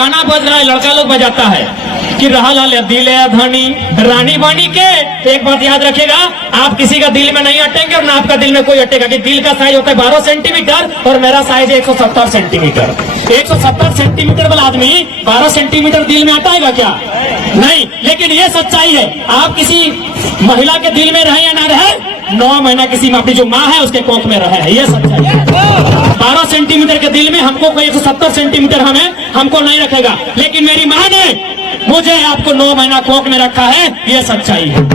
गाना बज रहा है, लड़का लोग बजाता है कि रहा लाल दिल धनी रानी बनी के। तो एक बात याद रखिएगा, आप किसी का दिल में नहीं अटेंगे और ना आपका दिल में कोई अटेगा। कि दिल का साइज होता है 12 सेंटीमीटर और मेरा साइज है 170 सेंटीमीटर। 170 सेंटीमीटर वाला आदमी 12 सेंटीमीटर दिल में आता है क्या? नहीं। लेकिन ये सच्चाई है, आप किसी महिला के दिल में रहे या ना रहे, 9 महीना किसी अपनी जो माँ है उसके कोख में रहे है, ये सच्चाई है। 12 सेंटीमीटर के दिल में हमको कोई 170 सेंटीमीटर हमको नहीं रखेगा, लेकिन मेरी माँ ने मुझे आपको 9 महीना कोख में रखा है, ये सच्चाई है।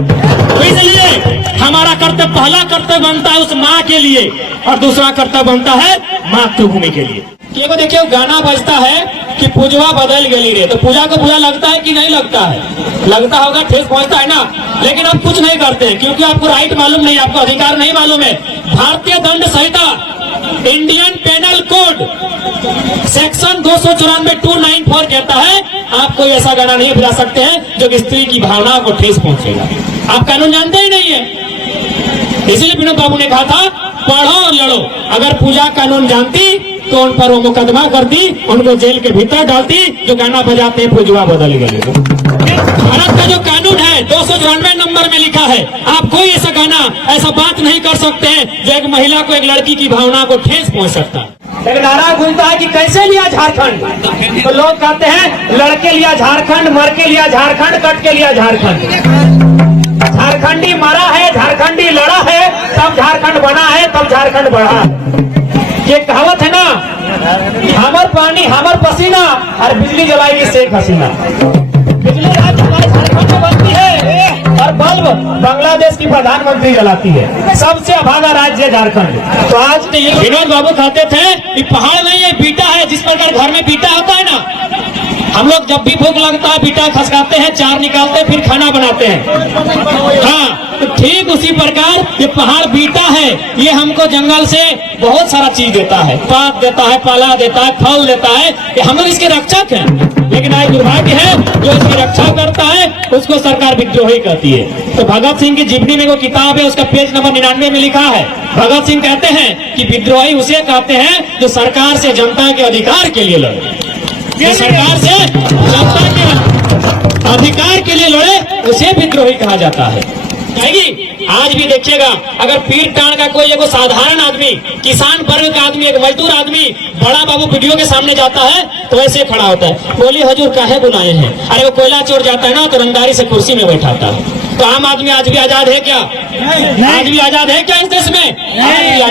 तो इसलिए हमारा कर्तव्य, पहला कर्तव्य बनता है उस माँ के लिए और दूसरा कर्तव्य बनता है मातृभूमि के लिए। देखो देखिए, गाना बजता है कि पूजवा बदल गई रे, तो पूजा को पूजा लगता है कि नहीं लगता है? लगता होगा, ठेस पहुंचता है ना। लेकिन आप कुछ नहीं करते हैं क्योंकि आपको राइट मालूम नहीं, आपको अधिकार नहीं मालूम है। भारतीय दंड संहिता, इंडियन पेनल कोड सेक्शन 294 कहता है आप कोई ऐसा गाना नहीं बजा सकते हैं जो कि स्त्री की भावना को ठेस पहुंचेगा। आप कानून जानते ही नहीं है। इसलिए विनोद बाबू ने कहा था पढ़ो और लड़ो। अगर पूजा कानून जानती तो उन पर वो मुकदमा करती, उनको जेल के भीतर डालती जो गाना बजाते हैं पूजवा बदल गए। भारत का जो कानून है 294 नंबर में लिखा है, आप कोई ऐसा गाना, ऐसा बात नहीं कर सकते हैं जो एक महिला को, एक लड़की की भावना को ठेस पहुंच सकता है। लेकिन नारा गूंजता है कि कैसे लिया झारखंड, तो लोग कहते हैं लड़के लिया झारखंड, मर के लिया झारखंड, कट के लिया झारखंड। झारखंडी मरा है, झारखंडी लड़ा है, तब झारखंड बना है, तब झारखंड बढ़ा। ये कहावत है ना, हमर पानी हमर पसीना और बिजली जलाएगी शेख हसीना। बिजली रात हमारे झारखंड में बनती है और बल्ब बांग्लादेश की प्रधानमंत्री जलाती है। सबसे अभागा राज्य झारखंड। तो आज विनोद बाबू कहते थे कि पहाड़ नहीं है, बीटा है। जिस प्रकार घर में बीटा होता है ना, हम लोग जब भी भूख लगता है बीटा खसकाते हैं, चार निकालते हैं, फिर खाना बनाते हैं। हाँ, तो ठीक उसी प्रकार ये पहाड़ बीटा है, ये हमको जंगल से बहुत सारा चीज देता है, पात देता है, पाला देता है, फल देता है, ये हम लोग इसके रक्षक हैं। लेकिन आज दुर्भाग्य है जो इसकी रक्षा करता है उसको सरकार विद्रोही कहती है। तो भगत सिंह की जीवनी में वो किताब है, उसका पेज नंबर 99 में लिखा है, भगत सिंह कहते हैं कि विद्रोही उसे कहते हैं जो सरकार से जनता के अधिकार के लिए लड़े। जो सरकार से जनता के अधिकार के लिए लड़े उसे विद्रोही कहा जाता है। आज भी देखिएगा, अगर पीर टाण का कोई एगो साधारण आदमी, किसान वर्ग का आदमी, एक मजदूर आदमी बड़ा बाबू वीडियो के सामने जाता है तो ऐसे खड़ा होता है, बोली हजूर काहे बुलाए हैं? अरे वो कोयला चोर जाता है ना तो रंगदारी से कुर्सी में बैठाता है। तो आम आदमी आज भी आजाद है क्या? आज भी आजाद है क्या इस देश में?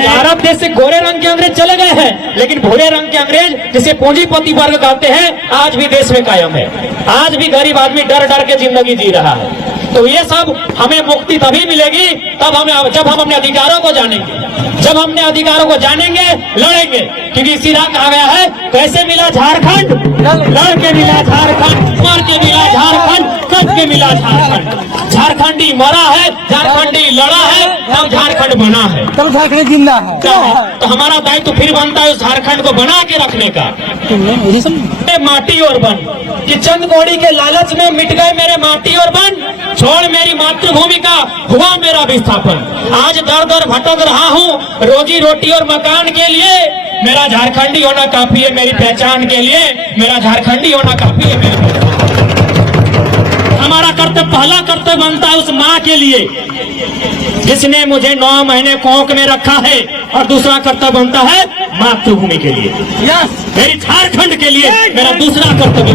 भारत देश से गोरे रंग के अंग्रेज चले गए हैं, लेकिन भूरे रंग के अंग्रेज जिसे पूंजीपति वर्ग कहते हैं आज भी देश में कायम है। आज भी गरीब आदमी डर डर के जिंदगी जी रहा है। तो ये सब हमें मुक्ति तभी मिलेगी तब जब हम अपने अधिकारों को जानेंगे। जब हमने अधिकारों को जानेंगे, लड़ेंगे। क्योंकि सीधा कहा गया है, कैसे मिला झारखंड? लड़ के मिला झारखंड, मर के मिला झारखंड, कट के मिला झारखंड। झारखंडी मरा है, झारखंडी लड़ा है, तब झारखंड बना है, तब झारखंड जिंदा है। तो हमारा दायित्व फिर बनता है उस झारखंड को बना के रखने का। माटी और बन कि चंद कौड़ी के लालच में मिट गए मेरे माटी और बन, छोड़ मेरी मातृभूमि का हुआ मेरा विस्थापन। आज दर दर भटक रहा हूँ रोजी रोटी और मकान के लिए, मेरा झारखंडी होना काफी है मेरी पहचान के लिए, मेरा झारखंडी होना काफी है मेरी पहचान। हमारा कर्तव्य, पहला कर्तव्य बनता है उस माँ के लिए जिसने मुझे 9 महीने कोख में रखा है, और दूसरा कर्तव्य बनता है मातृभूमि के लिए, मेरी झारखंड के लिए मेरा दूसरा कर्तव्य।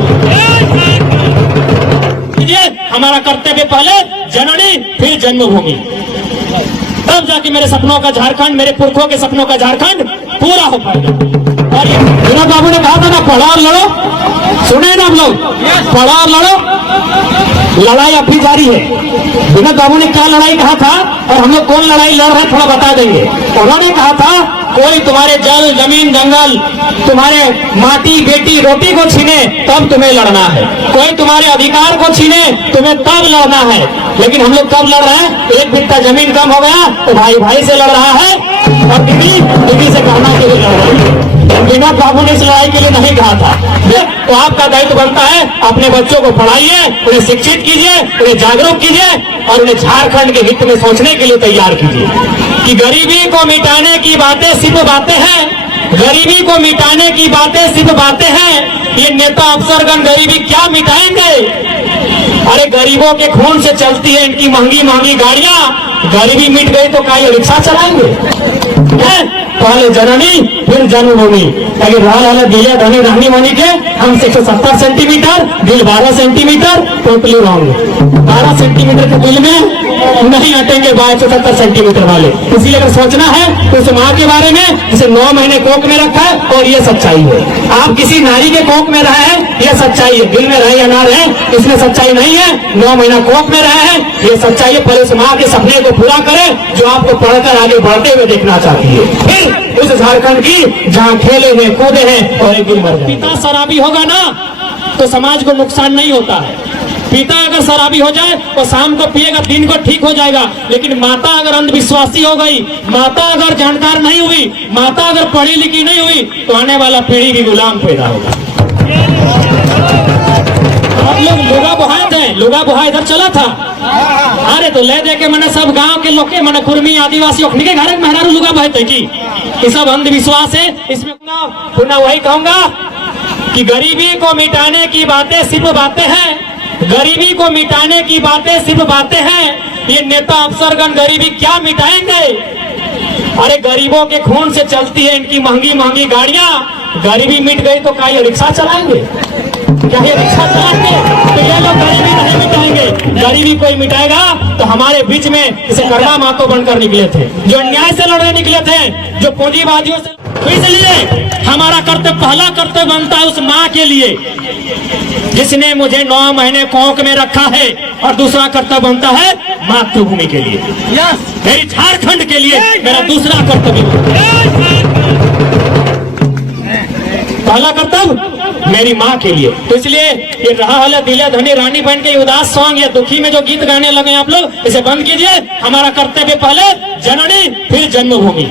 हमारा कर्तव्य पहले जननी फिर जन्मभूमि, तब जाके मेरे सपनों का झारखंड, मेरे पुरखों के सपनों का झारखंड पूरा हो पाएगा। और ये विनोद बाबू ने कहा था ना, पढ़ो और लड़ो। सुने ना हम लोग, पढ़ो और लड़ो। लड़ाई अब भी जारी है। विनोद बाबू ने क्या लड़ाई कहा था और हम लोग कौन लड़ाई लड़ रहे हैं थोड़ा बता देंगे। उन्होंने कहा था कोई तुम्हारे जल जमीन जंगल, तुम्हारे माटी बेटी रोटी को छीने तब तुम्हें लड़ना है, कोई तुम्हारे अधिकार को छीने तुम्हें तब लड़ना है। लेकिन हम लोग कब लड़ रहे हैं? एक बित्ता जमीन कम हो गया तो भाई भाई से लड़ रहा है, और बीवी से कहना के लिए लड़ रही है। विनोद बाबू ने इस लड़ाई के लिए नहीं कहा था। तो आपका दायित्व बनता है अपने बच्चों को पढ़ाइए, उन्हें शिक्षित कीजिए, उन्हें जागरूक कीजिए और उन्हें झारखंड के हित में सोचने के लिए तैयार कीजिए कि गरीबी को मिटाने की बातें सिर्फ बातें हैं, गरीबी को मिटाने की बातें सिर्फ बातें हैं। ये नेता अफसरगण गरीबी क्या मिटाएंगे? अरे गरीबों के खून से चलती है इनकी महंगी महंगी गाड़ियां। गरीबी मिट गई तो क्या ये रिक्शा चलाएंगे? पहले जननी फिर जन्मभूमि। अगर रहा दिया धनी रहनी मनी के हम 170 सेंटीमीटर, दिल 12 सेंटीमीटर, टोटली रॉन्ग। 12 सेंटीमीटर के दिल में नहीं हटेंगे 170 सेंटीमीटर वाले। इसलिए अगर सोचना है तो उस माँ के बारे में जिसे 9 महीने कोख में रखा है, और ये सच्चाई है। आप किसी नारी के कोख में रहे हैं, ये सच्चाई है। दिल में रहे या ना रहे इसमें सच्चाई नहीं है। 9 महीना कोख में रहे हैं, ये सच्चाई है। पहले उस माँ के सपने को पूरा करें जो आपको पढ़कर आगे बढ़ते हुए देखना चाहती है। फिर उस झारखंड की जहाँ खेले हैं कूदे हैं और एक दिन मर जाए। पिता शराबी होगा ना तो समाज को नुकसान नहीं होता है। पिता अगर शराबी हो जाए तो शाम को पिएगा, दिन को ठीक हो जाएगा। लेकिन माता अगर अंधविश्वासी हो गई, माता अगर जानकार नहीं हुई, माता अगर पढ़ी लिखी नहीं हुई, तो आने वाला पीढ़ी भी गुलाम पैदा होगा। आप लोग लुगा बुहाए थे, लुगा बुहा इधर चला था। अरे तो ले दे के मैंने सब गांव के लोग के मैंने कुर्मी आदिवासी के घर में मेहरारू लुगा बहते की। ये सब अंधविश्वास है। इसमें पुनः वही कहूंगा कि गरीबी को मिटाने की बातें सिर्फ बातें हैं। गरीबी को मिटाने की बातें सिर्फ बातें हैं। ये नेता अफसरगण गरीबी क्या मिटाएंगे? अरे गरीबों के खून से चलती है इनकी महंगी महंगी गाड़ियां। गरीबी मिट गई तो क्या ये रिक्शा चलाएंगे? क्या ये रिक्शा चलाएंगे? तो ये लोग गरीबी नहीं मिटाएंगे। गरीबी कोई मिटाएगा तो हमारे बीच में इसे कर्मा मातो बनकर निकले थे, जो अन्याय से लड़ने निकले थे, जो पूंजीबाजियों से। तो इसलिए हमारा कर्तव्य, पहला कर्तव्य बनता है उस माँ के लिए जिसने मुझे 9 महीने कोख में रखा है, और दूसरा कर्तव्य बनता है मातृभूमि के लिए, मेरी झारखंड के लिए मेरा दूसरा कर्तव्य। पहला कर्तव्य मेरी माँ के लिए। तो इसलिए ये रहा है दिले धनी रानी बहन के उदास सॉन्ग या दुखी में जो गीत गाने लगे आप लोग, इसे बंद कीजिए। हमारा कर्तव्य पहले जननी फिर जन्मभूमि।